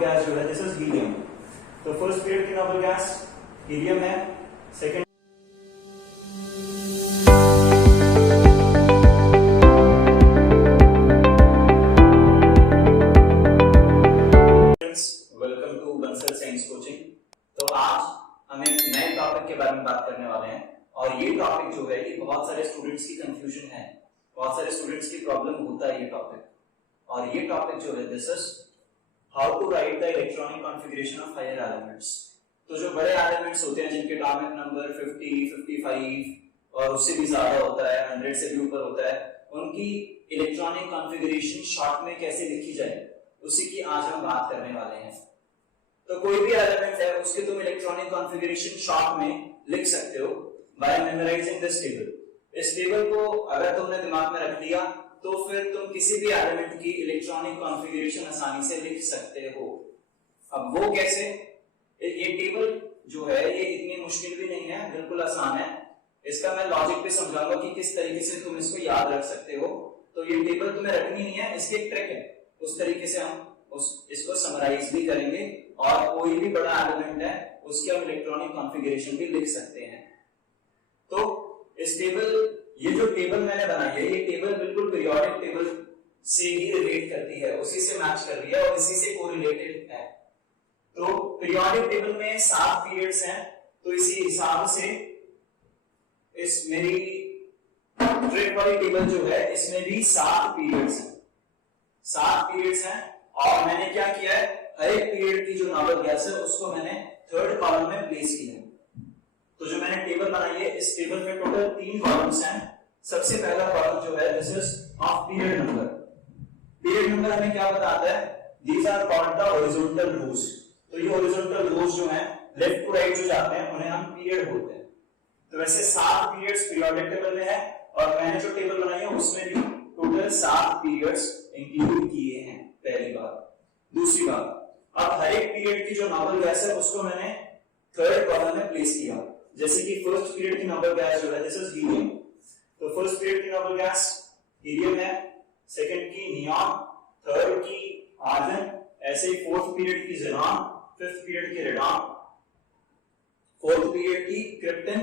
Gas जो है this is helium. तो फर्स्ट पीरियड की नोबल गैस हीलियम है। Second welcome to Bansal Science Coaching. तो आज हम एक नए टॉपिक के बारे में बात करने वाले हैं और ये टॉपिक जो है ये बहुत सारे स्टूडेंट्स की कंफ्यूजन है, बहुत सारे स्टूडेंट्स की प्रॉब्लम होता है ये टॉपिक। और ये टॉपिक जो है this is how to write the electronic configuration of higher elements. तो जो बड़े एलिमेंट्स होते हैं जिनके एटॉमिक नंबर 50, 55 और उससे भी ज्यादा होता है, 100 से भी ऊपर होता है, उनकी इलेक्ट्रॉनिक कॉन्फ़िगरेशन शॉर्ट में कैसे लिखी जाए उसी की आज हम बात करने वाले हैं। तो कोई भी एलिमेंट है उसके तुम इलेक्ट्रॉनिक कॉन्फ़िगरेशन शॉर्ट में लिख सकते हो बाय मेमोराइजिंग दिस टेबल। इस टेबल को अगर तुमने दिमाग में रख लिया तो फिर तुम किसी भी एलिमेंट की इलेक्ट्रॉनिक कॉन्फ़िगरेशन आसानी से लिख सकते हो। अब वो कैसे? ये टेबल जो है ये इतनी मुश्किल भी नहीं है, बिल्कुल आसान है। इसका मैं लॉजिक भी समझाऊंगा कि किस तरीके से तुम इसको याद रख सकते हो। तो ये टेबल तुम्हें रखनी नहीं है, इसकी एक ट्रिक है, उस तरीके से हम इसको समराइज भी करेंगे और कोई भी बड़ा एलिमेंट है उसकी हम इलेक्ट्रॉनिक कॉन्फ़िगरेशन भी लिख सकते हैं। तो इस टेबल, ये जो टेबल मैंने बनाई है ये टेबल बिल्कुल पीरियोडिक टेबल से ही रिलेट करती है, उसी से मैच कर रही है और इसी से कोरिलेटेड है। तो पीरियोडिक टेबल में 7 पीरियड्स हैं, तो इसी हिसाब से इस मेरी ट्रिक वाली टेबल जो है इसमें भी 7 पीरियड्स हैं, 7 पीरियड्स हैं। और मैंने क्या किया है, हर एक पीरियड की जो नोबल गैस है उसको मैंने थर्ड कॉलम में प्लेस किया है। तो जो मैंने टेबल बनाई है इस टेबल में टोटल 3 कॉलम्स हैं। सबसे पहला कॉलम जो है this is of period number. Period number हमें क्या बताता है? These are called the horizontal rows. तो ये हॉरिजॉन्टल रोज जो हैं लेफ्ट टू राइट जो जाते हैं उन्हें हम पीरियड बोलते हैं। तो वैसे 7 पीरियड्स पीरियोडिक टेबल में है और मैंने जो टेबल बनाई है उसमें भी टोटल 7 पीरियड्स इंक्लूड किए हैं, पहली बात। दूसरी बात, अब हर एक पीरियड की जो नोबल गैस है उसको मैंने थर्ड कॉलम में प्लेस किया। जैसे कि फर्स्ट पीरियड की नोबल गैस जो है दिस इज हीलियम। तो फर्स्ट पीरियड की नोबल गैस हीलियम है, सेकंड की नियॉन, थर्ड की आर्गन, ऐसे ही फोर्थ पीरियड की ज़ेनॉन, फिफ्थ पीरियड की रेडॉन, फोर्थ पीरियड की क्रिप्टन,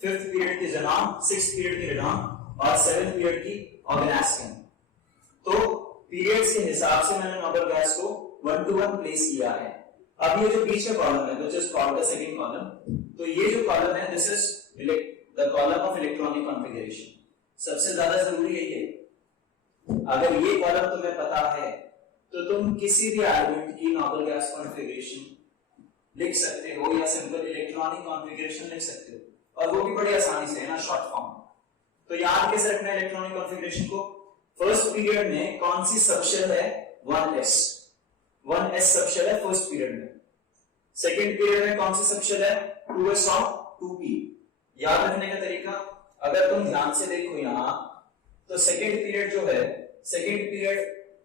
फिफ्थ पीरियड की ज़ेनॉन, सिक्स्थ पीरियड की रेडॉन और सेवेंथ पीरियड की ऑर्गेनास्किन। तो पीरियड्स के हिसाब से मैंने नोबल गैस को 1 to 1 प्लेस किया है। अब ये जो बीच का कॉलम है which is called the second column, तो ये जो कॉलम है this is the column of electronic configuration. सबसे ज्यादा जरूरी है ये। अगर ये कॉलम तुम्हें पता है तो तुम किसी भी एलिमेंट की नोबल गैस कॉन्फ़िगरेशन लिख सकते हो या सिंपल इलेक्ट्रॉनिक कॉन्फ़िगरेशन लिख सकते हो, और वो भी बड़ी आसानी से है ना, शॉर्ट फॉर्म। तो याद कैसे रखना है इलेक्ट्रॉनिक कॉन्फ़िगरेशन को? फर्स्ट पीरियड में कौन सी सबशेल है? 1s। 1s सबशेल है फर्स्ट पीरियड में। सेकंड पीरियड में कौन सी सबशेल है? 2s और 2p। याद रखने का तरीका, अगर तुम ध्यान से देखो यहां तो सेकंड पीरियड जो है, सेकंड पीरियड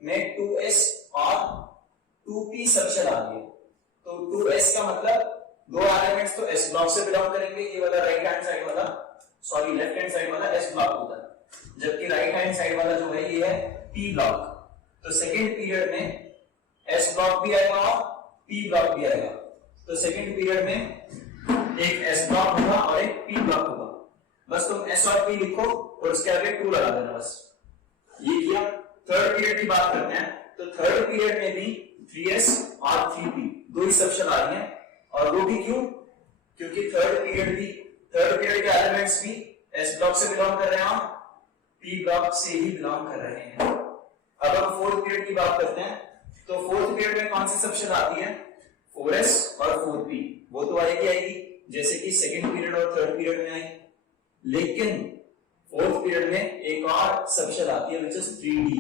में 2s और 2p सबशेल आ रही है। तो 2s का मतलब दो एलिमेंट्स तो s ब्लॉक से बिलोंग करेंगे, ये वाला राइट हैंड साइड वाला, सॉरी लेफ्ट हैंड साइड वाला s ब्लॉक होता है, जबकि राइट हैंड साइड वाला जो है ये है p ब्लॉक। तो सेकंड पीरियड में s ब्लॉक भी आएगा और p ब्लॉक भी आएगा। तो सेकंड पीरियड में एक s ब्लॉक होगा और एक p ब्लॉक होगा। बस तुम s और p लिखो और उसके आगे 2 लगा देना, बस ये किया। थर्ड पीरियड की बात करते हैं, तो थर्ड पीरियड में भी 3s और 3p दो ही सबशेल आ रही हैं, और वो भी क्यों? क्योंकि थर्ड पीरियड के एलिमेंट्स भी s ब्लॉक से बिलोंग कर रहे हैं और p ब्लॉक से ही बिलोंग कर रहे हैं। अब हम फोर्थ पीरियड की बात करते हैं, तो फोर्थ पीरियड में कौन सी सबशेल आती है? 4s और 4p। वो तो आएगी जैसे कि सेकंड पीरियड और थर्ड पीरियड में आई। लेकिन फोर्थ पीरियड में एक और सबशेल आती है व्हिच इज 3d।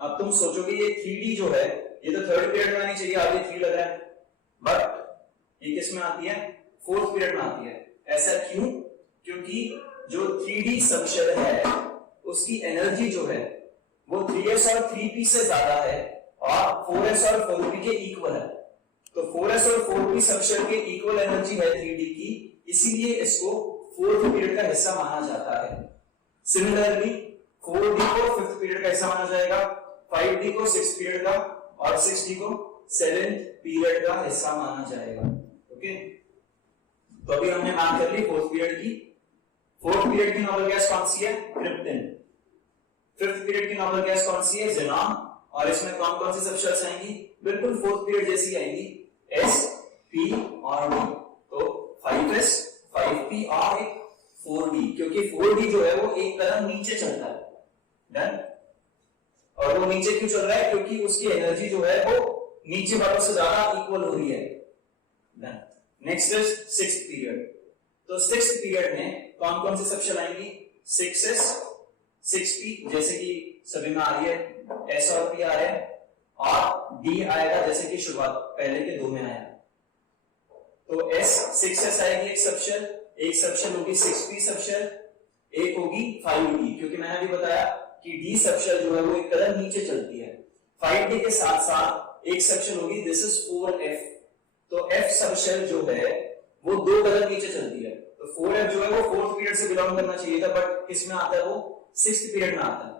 अब तुम सोचोगे ये 3d जो है ये तो थर्ड पीरियड में आनी चाहिए, आगे 3 लग रहा है, बट ये किस में आती है? फोर्थ पीरियड में आती है। ऐसा क्यों? क्योंकि जो 3d सबशेल है उसकी एनर्जी जो है वो 3s और 3p से ज्यादा है और 4s और 4p के इक्वल है। तो 4s और 4p सबशेल के इक्वल एनर्जी है 3d की, इसीलिए इसको फोर्थ पीरियड का हिस्सा माना जाता है। सिमिलरली 4d को फिफ्थ पीरियड का हिस्सा माना जाएगा, 5d को सिक्स्थ पीरियड का और 6d को सेवेंथ पीरियड का हिस्सा माना जाएगा। ओके, तो अभी हमने बात कर ली फोर्थ पीरियड की। फोर्थ पीरियड की नोबेल गैस कौन सी है? क्रिप्टन। फिफ्थ पीरियड की नोबेल गैस कौन सी है? ज़ेनॉन। और इसमें कौन कौन सी सब्सटेंस आएंगी? बिल्कुल फोर्थ पीरियड जैसी आएंगी, एस, पी और डी। तो 5s, 5p और एक 4d, क्योंकि 4d जो है वो एक कदम नीचे चलता है। डन। और वो नीचे क्यों चल रहा है? क्योंकि उसकी एनर्जी जो है वो नीचे वालों से ज्यादा इक्वल हो रही है। Done. Next is sixth period. तो सिक्स्थ पीरियड में कौन कौन सी सब्सटेंस आएंगी? 6s, 6p, जैसे कि सभी में आ रही है, s और p आ रहे हैं, और d आएगा जैसे कि शुरुआत पहले के दो में आया। तो s 6s आएगी एक सब्शेल होगी 6p सब्शेल, एक होगी 5d, क्योंकि मैंने अभी बताया कि d सब्शेल जो है वो एक कदम नीचे चलती है। 5d के साथ साथ एक सब्शेल होगी, दिस इज 4f। तो f सब्शेल जो है वो दो कदम नीचे चलती है। तो 4f जो है वो फोर्थ पीरियड से बिलोंग करना चाहिए था, बट किस में आता है? वो सिक्स्थ पीरियड में आता है।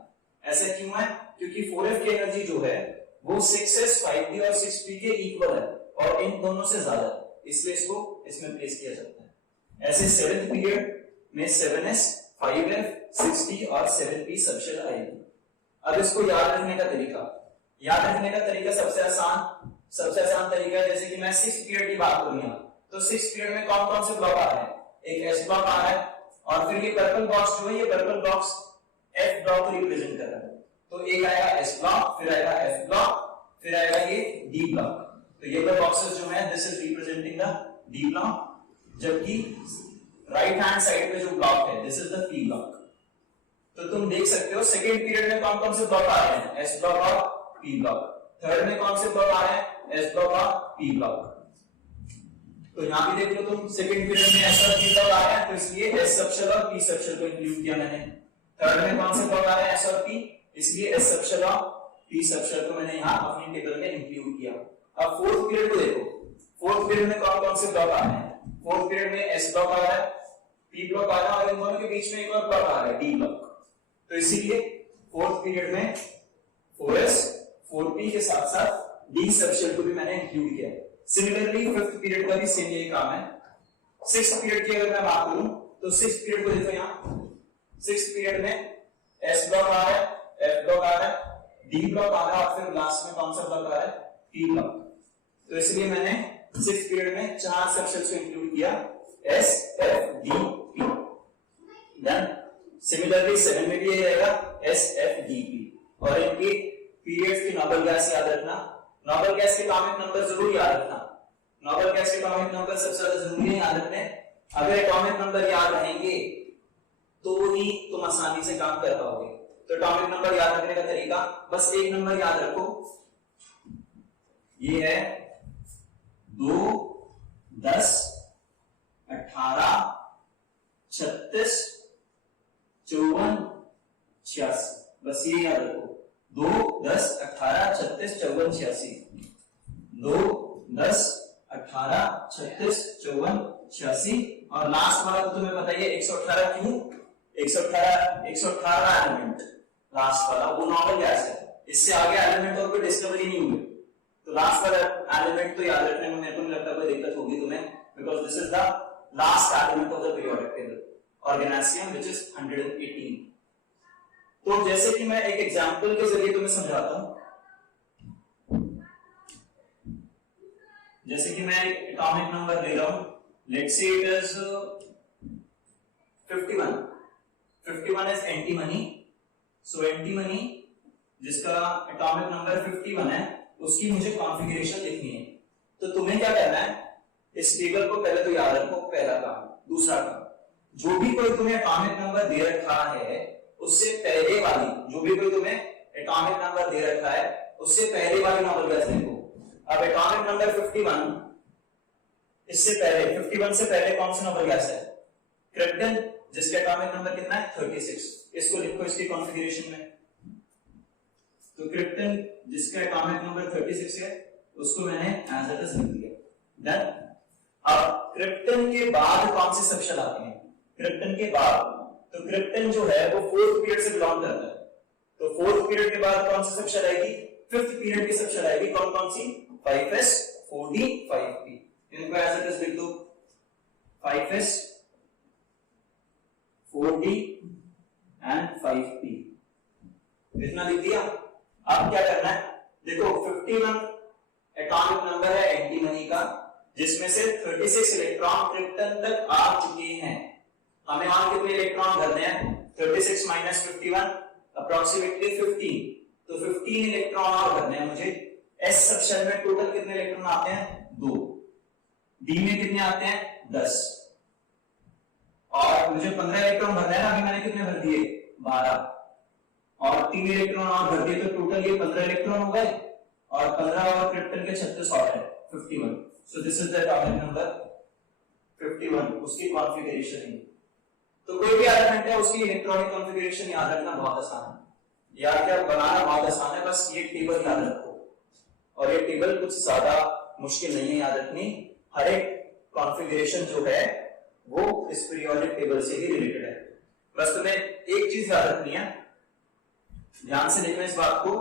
ऐसा क्यों है? क्योंकि 4f की एनर्जी जो है वो 6s, 5d और 6p के इक्वल है और इन दोनों से ज्यादा है, इसलिए इसको इसमें प्लेस किया जाता है। ऐसे सेवेंथ पीरियड में 7s, 5f, 6d और 7p सब्शेल आएगी। अब इसको याद रखने का तरीका सबसे आसान तरीका है। जैसे कि मैं सिक्स्थ पीरियड की बात करूंगा, तो सिक्स्थ पीरियड में कौन कौन से ब्लॉक आ रहे हैं? एक एस ब्लॉक आ रहा है, और फिर ये पर्पल बॉक्स जो है, ये purple box F block represent कर रहा है। तो एक आएगा एस ब्लॉक, फिर आएगा एफ ब्लॉक, फिर आएगा ये डी ब्लॉक। तो ये दो बॉक्सेस जो है, this is representing the D block, जबकि राइट हैंड साइड पे जो ब्लॉक है, this is the P block. तो तुम देख सकते हो सेकेंड पीरियड में कौन कौन से ब्लॉक आ रहे हैं? एस ब्लॉक और पी ब्लॉक। थर्ड में कौन से ब्लॉक आ रहे हैं? एस ब्लॉक और पी ब्लॉक। तो यहां भी देख लो तुम, सेकंड पीरियड में एस और पी ब्लॉक आ रहे हैं, तो इसलिए एस सब्शेल और पी सब्शेल को इंक्लूड किया मैंने। थर्ड में कौन से ब्लॉक आ रहे हैं? एस और पी, इसलिए एस सब्शेल और पी सब्शेल को मैंने यहां अपनी टेबल में इंक्लूड किया। अब फोर्थ पीरियड को देखो, फोर्थ पीरियड में कौन कौन से ब्लॉक आ रहे हैं? फोर्थ पीरियड में एस ब्लॉक आ रहा है, पी ब्लॉक आ रहा है, और इन दोनों के बीच में एक और ब्लॉक आ रहा है, डी ब्लॉक। तो इसीलिए फोर्थ पीरियड में 4s, 4p के साथ साथ डी सब्शेल को भी मैंने इंक्लूड किया। सिमिलरली फिफ्थ पीरियड का भी सेम यही काम है। सिक्स्थ पीरियड की अगर मैं बात करूं, तो सिक्स्थ पीरियड को देखो, यहां सिक्स्थ पीरियड में एस ब्लॉक आ रहा है, एफ ब्लॉक आ रहा है, डी ब्लॉक आ रहा है, और फिर लास्ट में कौन सा ब्लॉक आ रहा है? P block. तो इसलिए मैंने सिक्स्थ पीरियड में चार सब्शेल्स को इंक्लूड किया, S, F, D, P. Then similarly 7 में भी यही रहेगा, एस, एफ, डी, पी। और इनकी पीरियड्स की नोबेल गैस याद रखना, नोबेल गैस के एटॉमिक नंबर जरूर याद रखना। नोबेल गैस के एटॉमिक नंबर सबसे ज्यादा जरूरी है याद रखने। अगर एटॉमिक नंबर याद रहेंगे तो ही तुम आसानी से काम कर पाओगे। तो एटॉमिक नंबर याद रखने का तरीका, बस एक नंबर याद रखो, ये है 2, 10, 18, 36, 54, 86। बस ये याद रखो, 2, 10, 18, 36, 54, 86। 2, 10, 18, 36, 54, 86। और लास्ट वाला तो तुम्हें बताइए 118 क्यों? 118 एलिमेंट लास्ट वाला, वो नोबेल गैस है। इससे आगे एलिमेंट और कोई डिस्कवरी नहीं हुई। तो लास्ट वाला एलिमेंट तो याद रखने में मेरे को नहीं लगता कोई दिक्कत होगी तुम्हें, because this is the last element of the periodic table, oganesson, which is 118। तो जैसे कि मैं एक एग्जांपल के जरिए तुम्हें समझाता हूं, जैसे कि मैं एक एटॉमिक नंबर ले रहा हूं, let's say it is 51। 51 is antimony. So antimony जिसका एटॉमिक नंबर 51 है, उसकी मुझे कॉन्फ़िगरेशन लिखनी है। तो तुम्हें क्या करना है, इस टेबल को पहले तो याद रखो, पहला काम। दूसरा काम, जो भी कोई तुम्हें एटॉमिक नंबर दे रखा है, उससे पहले वाली, जो भी कोई तुम्हें एटॉमिक नंबर दे रखा है, उससे पहले वाली नोबेल गैस देखो। अब एटॉमिक नंबर 51, इससे पहले 51 से पहले कौन सा नोबेल गैस है? क्रिप्टन, जिसका एटॉमिक नंबर कितना है? 36। इसको लिखो इसकी कॉन्फ़िगरेशन में। तो क्रिप्टन जिसका एटॉमिक नंबर 36 है, उसको मैंने एज इट इज लिख दिया। देन अब क्रिप्टन के बाद कौन से सब्शेल आते हैं? क्रिप्टन के बाद, तो क्रिप्टन जो है वो फोर्थ पीरियड से बिलोंग करता है। तो फोर्थ पीरियड के बाद कौन सी सब्शेल आएगी? फिफ्थ पीरियड की सब्शेल आएगी। कौन कौन सी? 5s 4d 5p, इनको ऐसे कैसे लिख दो 5s 4d एंड 5p, इतना लिख दिया। अब क्या करना है, देखो 51 एटॉमिक नंबर है एंटीमनी का, जिसमें से 36 इलेक्ट्रॉन क्रिप्टन तक आ चुके हैं। हमें वहां कितने इलेक्ट्रॉन भरने हैं, 36 माइनस 51 अप्रोक्सीमेटली 15, तो 15 इलेक्ट्रॉन और भरने हैं मुझे। एस सब शेल में टोटल कितने इलेक्ट्रॉन आते हैं, 2। डी में कितने आते हैं, 10, और मुझे 15 इलेक्ट्रॉन भरना है ना, अभी मैंने कितने भर दिए, 12, और 3 इलेक्ट्रॉन और भर दिए, तो टोटल ये 15 इलेक्ट्रॉन हो गए, और 15 और क्रिप्टन के 36 और है 51। So this is the atomic number 51, उसकी कॉन्फ़िगरेशन है। तो कोई भी एलिमेंट है उसकी इलेक्ट्रॉनिक कॉन्फ़िगरेशन याद रखना बहुत आसान है, याद क्या बनाना बहुत आसान है, बस ये टेबल याद रखो, और ये टेबल कुछ ज्यादा मुश्किल नहीं है याद रखनी। हर एक कॉन्फ़िगरेशन जो है वो इस पीरियोडिक टेबल से ही रिलेटेड है। बस तुम्हें एक चीज याद रखनी है, ध्यान से देखना इस बात को,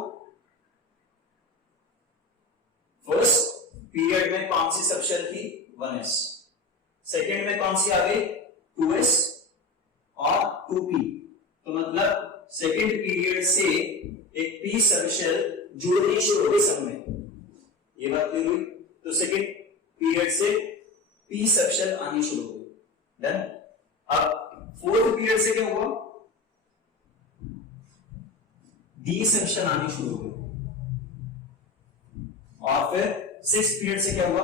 फर्स्ट पीरियड में कौन सी सबशेल थी, 1s, सेकेंड में कौन सी आ गई, 2s और 2p, तो मतलब सेकेंड पीरियड से एक p सबशेल जुड़नी शुरू हो गई सब में, ये बात क्लियर हुई। तो सेकेंड पीरियड से p सबशेल आनी शुरू हो गई, डन। अब फोर्थ पीरियड से क्या हुआ, d सबशेल आनी शुरू हो गई, और फिर सिक्स पीरियड से क्या हुआ,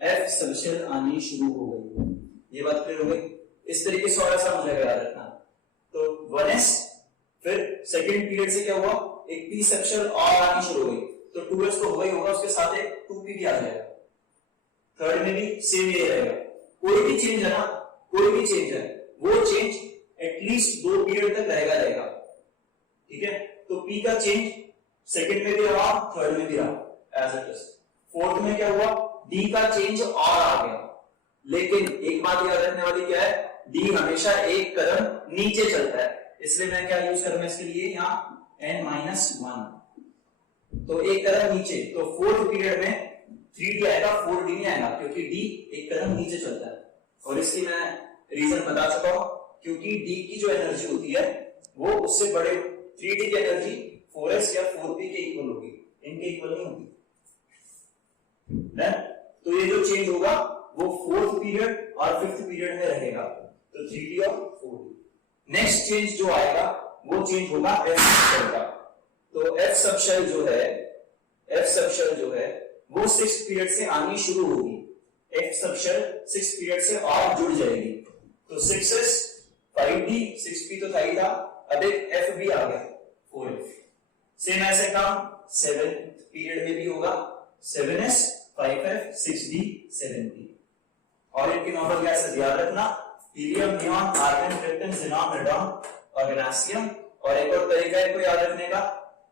f सबशेल आनी शुरू हो गई, ये बात क्लियर हो गई। इस तरीके से और ऐसा मुझे याद रखना, तो 1s, फिर सेकेंड पीरियड से क्या हुआ, एक p सबशेल और आनी शुरू हो गई, तो 2s तो हुआ ही होगा, उसके साथ एक 2p भी आ जाएगा, थर्ड में भी सेम ये रहेगा। कोई भी चेंज है ना, कोई भी चेंज है, वो चेंज एटलीस्ट 2 पीरियड तक रहेगा, ठीक है। तो p का चेंज सेकेंड में भी रहा, थर्ड में भी रहा एज इट इज। फोर्थ में क्या हुआ, d का चेंज और आ गया, लेकिन एक बात याद रखने वाली क्या है, d हमेशा एक कदम नीचे चलता है, इसलिए मैं क्या यूज करूंगा इसके लिए, यहाँ n-1, तो एक कदम नीचे। तो फोर्थ पीरियड में 3d आएगा, 4d नहीं आएगा, क्योंकि d एक कदम नीचे चलता है, और इसकी मैं रीजन बता चुका हूं, क्योंकि d की जो एनर्जी होती है वो उससे बड़े 3d की एनर्जी 4s या 4p के इक्वल होगी, इनके इक्वल नहीं होगी। तो ये जो चेंज होगा वो फोर्थ पीरियड और फिफ्थ पीरियड में रहेगा, तो 3d और 4d। नेक्स्ट चेंज जो आएगा वो चेंज होगा f सबशेल का, तो f सबशेल जो है वो 6 पीरियड से आनी शुरू होगी, f सबशेल 6 पीरियड से और जुड़ जाएगी, तो 6s 5d 6p तो था ही था, अब एक f भी आ गया 4f। सेम ऐसे काम 7 पीरियड में भी होगा, 7s 5f 6d 7p, और इनकी नॉर्मल गैसेस याद रखना, helium, neon, argon, krypton, xenon, radon और गैनासियम। और एक और तरीका है इनको याद रखने का,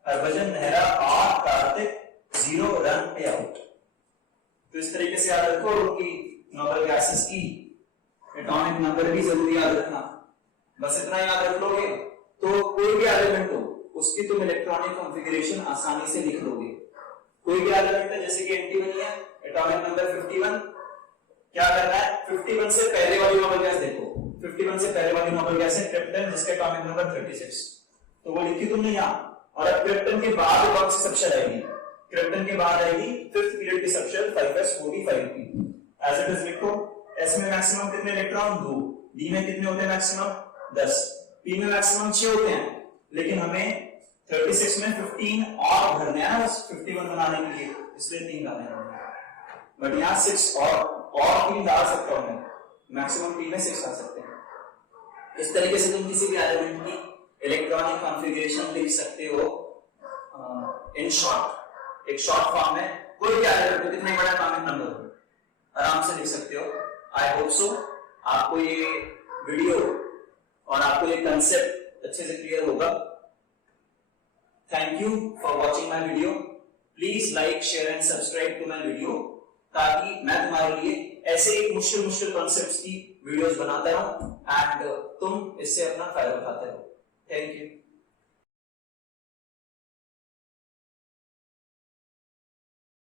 हरभजन, नेहरा और कार्तिक, 0 रन पे आउट। तो इस तरीके से याद रखो, और उनकी नॉर्मल गैसेस की एटॉमिक नंबर भी जरूरी याद रखना। बस इतना याद रख लोगे तो कोई भी एलिमेंट हो उसकी तुम इलेक्ट्रॉनिक कॉन्फ़िगरेशन आसानी से लिख लोगे। कोई भी एलिमेंट है जैसे कि एंटीमनी है, एटॉमिक नंबर 51, क्या करना है, 51 से पहले वाली नॉर्मल गैस देखो, 51 से पहले वाली नॉर्मल गैस है क्रिप्टन, जिसका एटॉमिक नंबर 36, तो वो लिखी तुमने यहाँ। और अब क्रिप्टन के बाद कौन सी सबशेल आएगी, क्रिप्टन के बाद आएगी फिफ्थ पीरियड की subshell 5s 4d 5p, as it is लिखो। s में मैक्सिमम कितने इलेक्ट्रॉन, 2, d में कितने होते हैं मैक्सिमम, 10, p में मैक्सिमम 6 होते हैं, लेकिन हमें 36 में 15 और भरने हैं बस 51 बनाने के लिए, इसलिए 3 डालने हैं, बट यहाँ 6 और 3 डाल सकता हूं मैं, मैक्सिमम p में 6 डाल सकते हैं। इस तरीके से तुम किसी भी एलिमेंट की इलेक्ट्रॉनिक कॉन्फ़िगरेशन लिख सकते हो इन शॉर्ट, एक शॉर्ट फॉर्म में। कोई भी एलिमेंट को कितने बड़ा एटॉमिक नंबर आराम से लिख सकते हो। आई होप सो आपको ये वीडियो और आपको ये कंसेप्ट अच्छे से क्लियर होगा। Thank you for watching my video. Please like, share and subscribe to my video, ताकि मैं तुम्हारे लिए ऐसे ही मुश्किल कॉन्सेप्ट्स की वीडियोस बनाता रहूं एंड तुम इससे अपना फायदा उठाते रहो। Thank you.